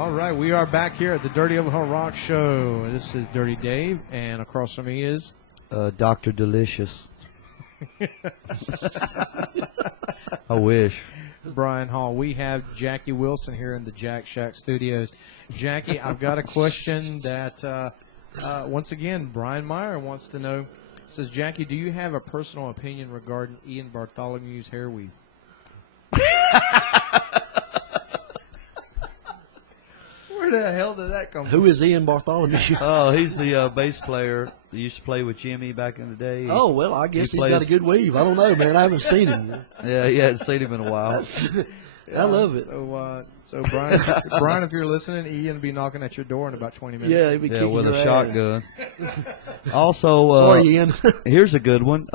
All right, we are back here at the Dirty Oklahoma Rock Show. This is Dirty Dave, and across from me is Dr. Delicious. I wish. Brian Hall. We have Jackie Wilson here in the Jack Shack Studios. Jackie, I've got a question that, once again, Brian Meyer wants to know. Says, Jackie, do you have a personal opinion regarding Ian Bartholomew's hair weave? Where the hell did that come from? Who is Ian Bartholomew? Oh, he's the bass player. He used to play with Jimmy back in the day. Oh, well, I guess he's got a good weave. I don't know, man. I haven't seen him. Yeah, he hasn't seen him in a while. I love it. So Brian, if you're listening, Ian will be knocking at your door in about 20 minutes. Yeah, he'll be kicking with your a ass. shotgun. Also, Sorry, Ian. here's a good one.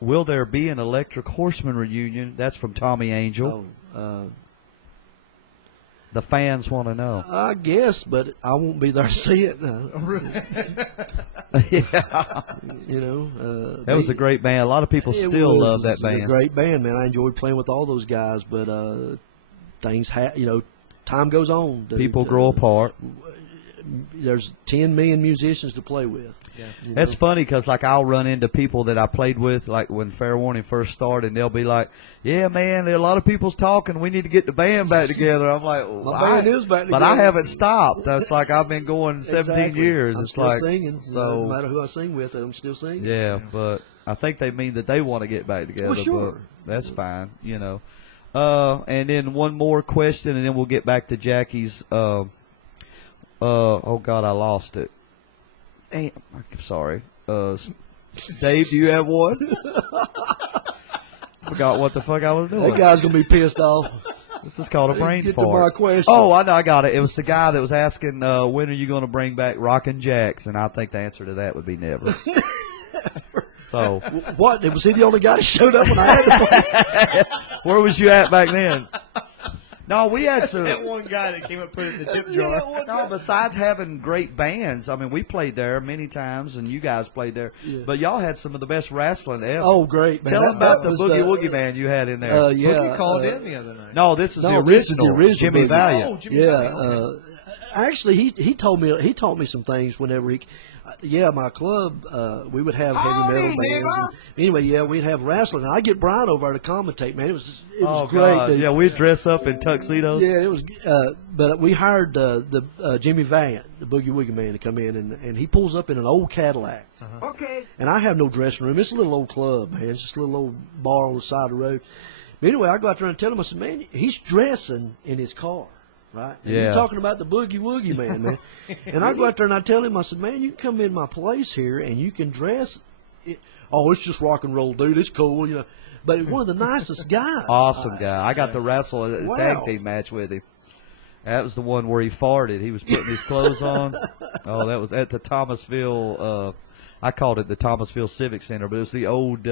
Will there be an Electric Horseman reunion? That's from Tommy Angel. The fans want to know. I guess, but I won't be there to see it. No. Yeah. You know, That was a great band. A lot of people still love that band. It was a great band, man. I enjoyed playing with all those guys, but things time goes on. Dude. People grow apart. There's 10 million musicians to play with. Yeah. That's funny because, like, I'll run into people that I played with, like, when Fair Warning first started, and they'll be like, yeah, man, a lot of people's talking. We need to get the band back together. I'm like, well, My band is back together. But I haven't stopped. That's like I've been going 17 Exactly. years. I'm It's still like singing. So, no matter who I sing with, I'm still singing. Yeah, but I think they mean that they want to get back together. Well, sure. But that's fine, you know. And then one more question, and then we'll get back to Jackie's. Oh, God, I lost it. Damn, I'm sorry. Dave, do you have one? Forgot what the fuck I was doing. That guy's going to be pissed off. This is called a brain Get fart. to my question. Oh, I know, I got it. It was the guy that was asking, when are you going to bring back Rockin' Jacks? And I think the answer to that would be never. So, What? Was he the only guy that showed up when I had to play? where was you at back then? No, we had That's some. that one guy that came up and put it in the tip jar. No, besides having great bands, I mean, we played there many times, and you guys played there. Yeah. But y'all had some of the best wrestling ever. Oh, great, man. Tell them about the was, Boogie Woogie band you had in there. Yeah. Boogie called in the other night. No, this is the this is the original. original Jimmy Boogie. Valiant. Oh, Jimmy Yeah. Valiant. Actually, he taught me some things whenever he. My club, we would have heavy metal bands. And anyway, we'd have wrestling. And I'd get Brian over there to commentate, man. It was Oh, great. God. Dude. Yeah, we'd dress up in tuxedos. Yeah, it was. But we hired the Jimmy Valiant, the Boogie Woogie man, to come in, and he pulls up in an old Cadillac. Okay. And I have no dressing room. It's a little old club, man. It's just a little old bar on the side of the road. But anyway, I go out there and tell him, I said, man, he's dressing in his car. Right? And Yeah. you're talking about the Boogie Woogie man. And I go out there and I tell him, I said, man, you can come in my place here and you can dress. Oh, it's just rock and roll, dude. It's cool, you know. But one of the nicest guys. Awesome guy. I got to wrestle a Wow. tag team match with him. That was the one where he farted. He was putting his clothes on. Oh, that was at the Thomasville. I called it the Thomasville Civic Center, but it was the old.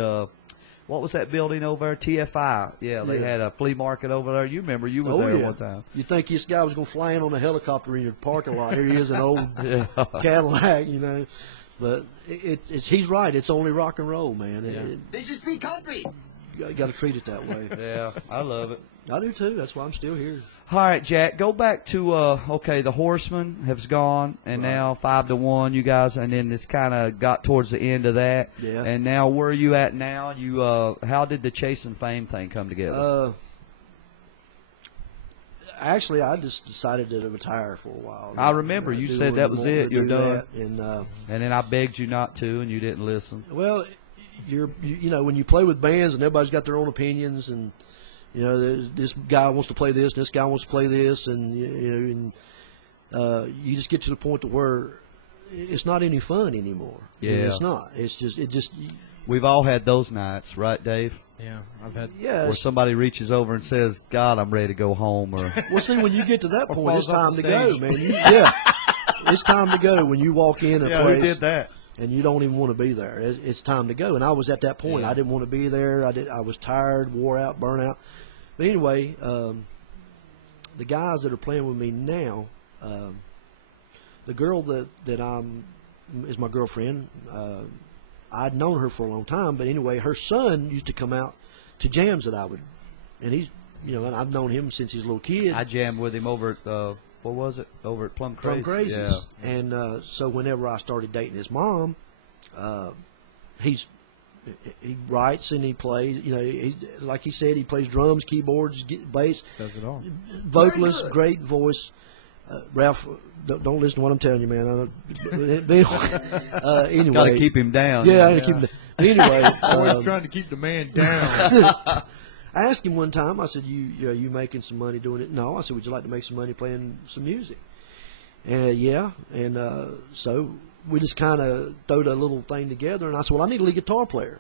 What was that building over there? TFI. Yeah, they had a flea market over there. You remember? You was there one time. You think this guy was going to fly in on a helicopter in your parking lot? Here he is, an old Yeah. Cadillac, you know. But he's right. It's only rock and roll, man. This is free country. You got to treat it that way. Yeah, I love it. I do too. That's why I'm still here. All right, Jack, go back to the Horseman has gone, and now 5-1, you guys, and then this kind of got towards the end of that. Yeah. And now where are you at now? You how did the Chase and Fame thing come together? Actually, I just decided to retire for a while. I remember you do said what that I was wanted it. to You're do done. that, and And then I begged you not to, and you didn't listen. well, you when you play with bands and everybody's got their own opinions, and you know this guy wants to play this, this guy wants to play this, and you just get to the point to where it's not any fun anymore. Yeah. it's not. It's just. We've all had those nights, right, Dave? Yeah, I've had. Yeah. Where somebody reaches over and says, "God, I'm ready to go home," or Well, see, when you get to that Or point, it's falls time off to the go, stage. man. It's time to go when you walk in a yeah, place. who did that? And you don't even want to be there. It's time to go. And I was at that point. Yeah. I didn't want to be there. I was tired, wore out, burnt out. But anyway, the guys that are playing with me now, the girl that is my girlfriend. I'd known her for a long time, but anyway, her son used to come out to jams that I would, and he's, and I've known him since he's a little kid. I jammed with him over what was it, over at Plum Plum Crazy? Crazies. Yeah. And so whenever I started dating his mom, he writes and he plays. You know, like he said, he plays drums, keyboards, bass. Does it all. Vocalist, great voice. Ralph, don't listen to what I'm telling you, man. Anyway, Got to keep him down. Yeah, I gotta keep him down. Anyway, Always trying to keep the man down. I asked him one time. I said, "You making some money doing it?" No, I said, "Would you like to make some money playing some music?" And yeah, and so we just kind of throwed a little thing together. And I said, "Well, I need a lead guitar player."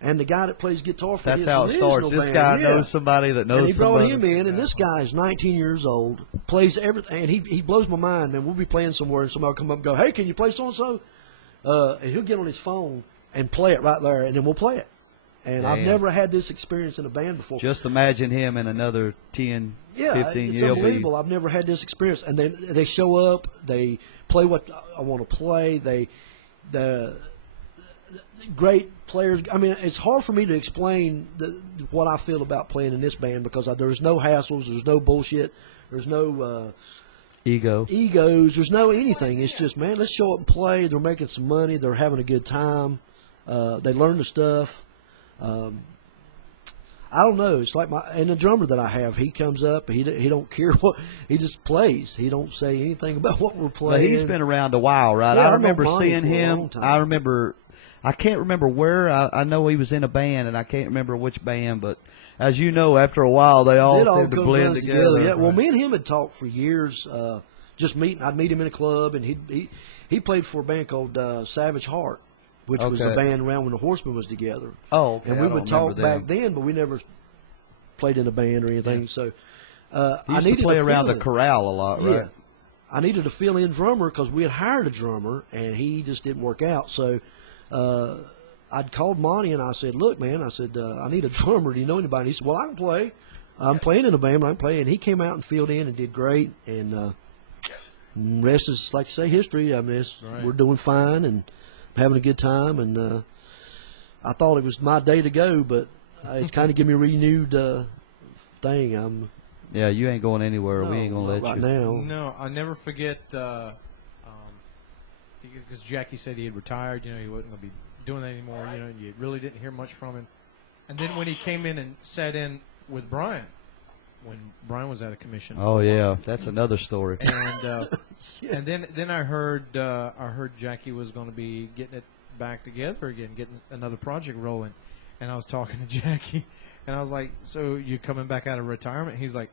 And the guy that plays guitar for That's his how it original starts. This band, guy yeah. knows somebody that knows And he brought somebody. him in, and this guy is 19 years old, plays everything, and he blows my mind, man. We'll be playing somewhere, and somebody will come up and go, "Hey, can you play so-and-so?" And he'll get on his phone and play it right there, and then we'll play it. And I've Damn. never had this experience in a band before. Just imagine him in another 10, Yeah, 15 it's years. unbelievable. I've never had this experience. And they show up, they play what I want to play. The great players. I mean, it's hard for me to explain what I feel about playing in this band because there's no hassles, there's no bullshit, there's no egos, there's no anything. It's just, man, let's show up and play. They're making some money. They're having a good time. They learn the stuff. I don't know. It's like the drummer that I have. He comes up. He don't care what. He just plays. He don't say anything about what we're playing. But he's been around a while, right? Yeah, I I've remember known Monty seeing for a him. long time. I remember. I can't remember where. I know he was in a band, and I can't remember which band. But as you know, after a while, they all It all seem to goes blend runs together. Yeah. Well, me and him had talked for years. Just meeting. I'd meet him in a club, and he played for a band called Savage Heart, which was a Okay. band around when the Horsemen was together. Oh, okay. And I we don't would talk remember back them. then, but we never played in a band or anything. So He I used needed to play around the fill-in. corral a lot, right? Yeah. I needed a fill-in drummer because we had hired a drummer, and he just didn't work out. So I'd called Monty, and I said, "Look, man," I said, "I need a drummer. Do you know anybody?" He said, "Well, I can play. I'm playing in a band, but I can play." And he came out and filled in and did great. And rest is, like you say, history. I mean, Right. we're doing fine and having a good time. And I thought it was my day to go, but it's kind of given me a renewed thing. Yeah, you ain't going anywhere. We ain't gonna let right you. now. No, I'll never forget because Jackie said he had retired. You know, he wasn't going to be doing that anymore. You know, and you really didn't hear much from him. And then when he came in and sat in with Brian, when Brian was out of commission. Oh yeah, that's another story. And then I heard Jackie was going to be getting it back together again, getting another project rolling. And I was talking to Jackie, and I was like, "So you coming back out of retirement?" He's like,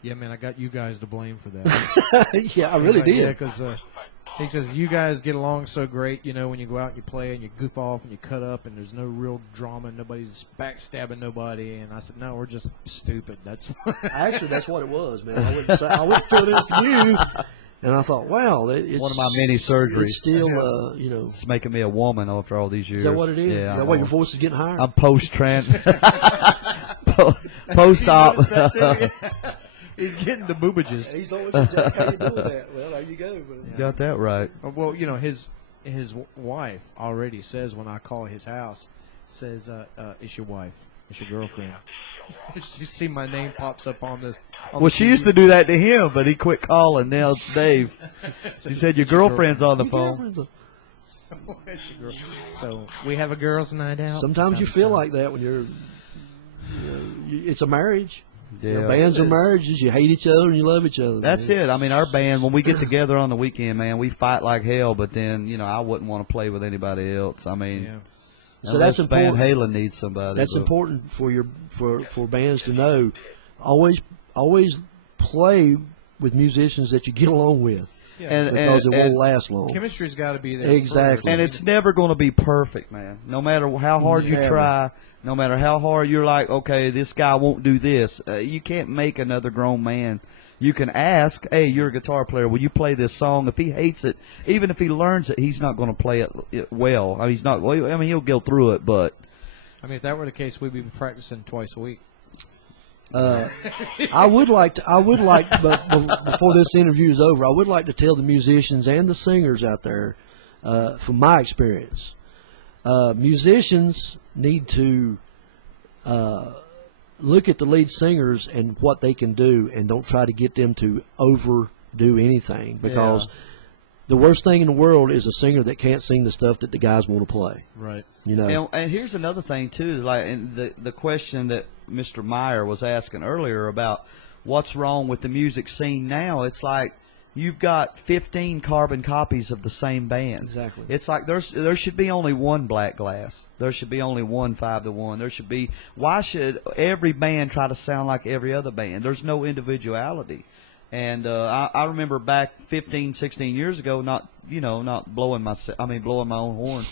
"Yeah, man, I got you guys to blame for that." Yeah, I really did. Yeah, because he says you guys get along so great. You know, when you go out and you play and you goof off and you cut up and there's no real drama, nobody's backstabbing nobody. And I said, "No, we're just stupid." That's Actually, that's what it was, man. I wouldn't fill it in for you, and I thought, wow, it's One of my mini surgeries. It's still, you know, It's making me a woman after all these years. is that what it is? Yeah, Is that why your voice is getting higher? I'm post-trans. You Post-op. noticed that too? He's getting the boobages. He's always said, "Jack, how you doing that?" Well, there you go. Got that right. Well, you know, his wife already says when I call his house, says, "It's your wife, it's your girlfriend." She see my name pops up on this. Well, she used to do that to him, but he quit calling. Now it's Dave. She said, your girlfriend's on the phone. So we have a girls' night out. Sometimes you feel like that when you're. It's a marriage. Yeah. You know, bands are marriages. You hate each other and you love each other. That's man. it. I mean, our band, when we get together on the weekend, man, we fight like hell, but then, you know, I wouldn't want to play with anybody else. I mean, Yeah. So unless that's Van important. Halen needs somebody. That's but- important for bands to know. Always play with musicians that you get along with, Yeah. because it won't last long. Chemistry's got to be there. Exactly. first. And it's never going to be perfect, man. No matter how hard you Never. try, no matter how hard you're like, okay, this guy won't do this. You can't make another grown man. You can ask, hey, you're a guitar player, will you play this song? If he hates it, even if he learns it, he's not going to play it well. I mean, he's not. I mean, he'll go through it, but I mean, if that were the case, we'd be practicing twice a week. I would like, but before this interview is over, I would like to tell the musicians and the singers out there, from my experience, musicians need to look at the lead singers and what they can do, and don't try to get them to do anything because the worst thing in the world is a singer that can't sing the stuff that the guys want to play. Right. You know. And here's another thing too, like in the question that Mr. Meyer was asking earlier about what's wrong with the music scene now. It's like you've got 15 carbon copies of the same band. Exactly. It's like there should be only one Black Glass. There should be only one 5 to 1. There should be. Why should every band try to sound like every other band? There's no individuality. And I remember back 15, 16 years ago, not blowing my own horn.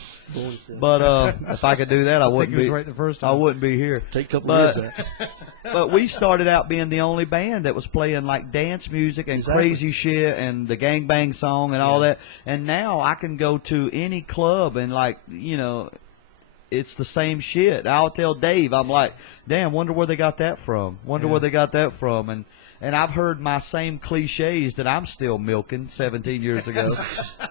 But if I could do that, I wouldn't be right the first time. I wouldn't be here. Take a couple of years out. But we started out being the only band that was playing like dance music and crazy shit and the gangbang song and all that. And now I can go to any club and it's the same shit. I'll tell Dave, I'm like, damn, wonder where they got that from. Where they got that from. And I've heard my same cliches that I'm still milking 17 years ago.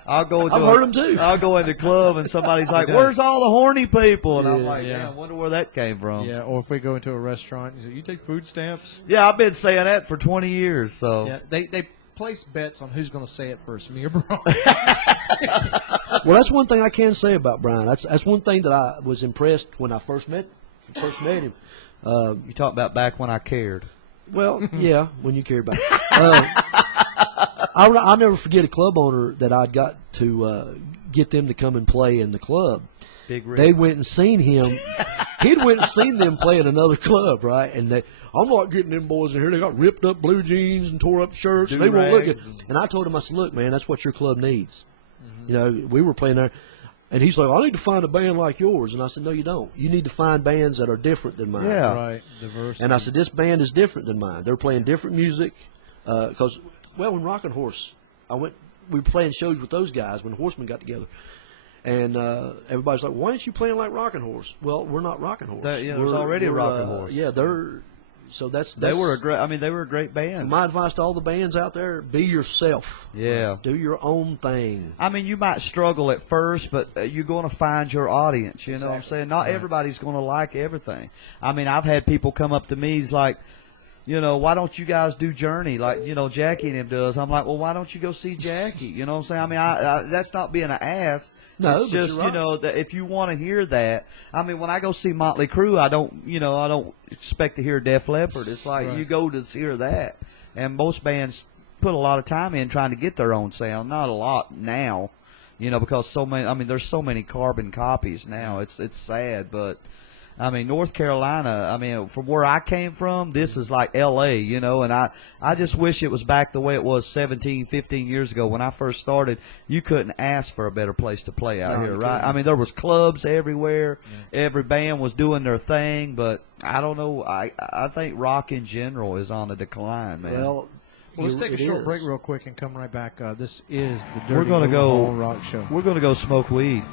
I've heard them too. I'll go into the club and somebody's like, "Where's all the horny people?" And I'm Yeah. like, "Damn, wonder where that came from." Yeah, or if we go into a restaurant, you say, "You take food stamps?" Yeah, I've been saying that for 20 years. So Yeah, they place bets on who's going to say it first, me or Brian. Well, that's one thing I can say about Brian. That's one thing that I was impressed when I first met him. you talk about back when I cared. Well, yeah, when you cared about it. I'll never forget a club owner that I'd got to get them to come and play in the club. Big Rick. They went and seen him. He'd went and seen them play in another club, right? And I'm not getting them boys in here. They got ripped up blue jeans and tore up shirts, and they won't look good. And I told him, I said, look, man, that's what your club needs. Mm-hmm. You know, we were playing there. And he's like, I need to find a band like yours. And I said, no, you don't. You need to find bands that are different than mine. Yeah. Right, diverse. And I said, this band is different than mine. They're playing different music. Because, when Rockin' Horse, we were playing shows with those guys when Horsemen got together. And everybody's like, why aren't you playing like Rockin' Horse? Well, we're not Rockin' Horse. There's already a Rockin' Horse. Yeah, so that's they were a great band. So my advice to all the bands out there: be yourself. Yeah, do your own thing. I mean, you might struggle at first, but you're going to find your audience. You know what I'm saying? Not everybody's going to like everything. I mean, I've had people come up to me, like, why don't you guys do Journey like, Jackie and him does? I'm like, well, why don't you go see Jackie? You know what I'm saying? I mean, I that's not being an ass. No, it's just, but you're right. That if you want to hear that, I mean, when I go see Motley Crue, I don't expect to hear Def Leppard. It's like you go to hear that. And most bands put a lot of time in trying to get their own sound. Not a lot now, because there's so many carbon copies now. It's sad, but I mean, North Carolina, from where I came from, this is like L.A., and I just wish it was back the way it was 17, 15 years ago when I first started. You couldn't ask for a better place to play out here, right? I mean, there was clubs everywhere. Yeah. Every band was doing their thing, but I don't know. I think rock in general is on a decline, man. Well, let's take a short break real quick and come right back. This is the Dirty We're gonna Rock Show. We're going to go smoke weed.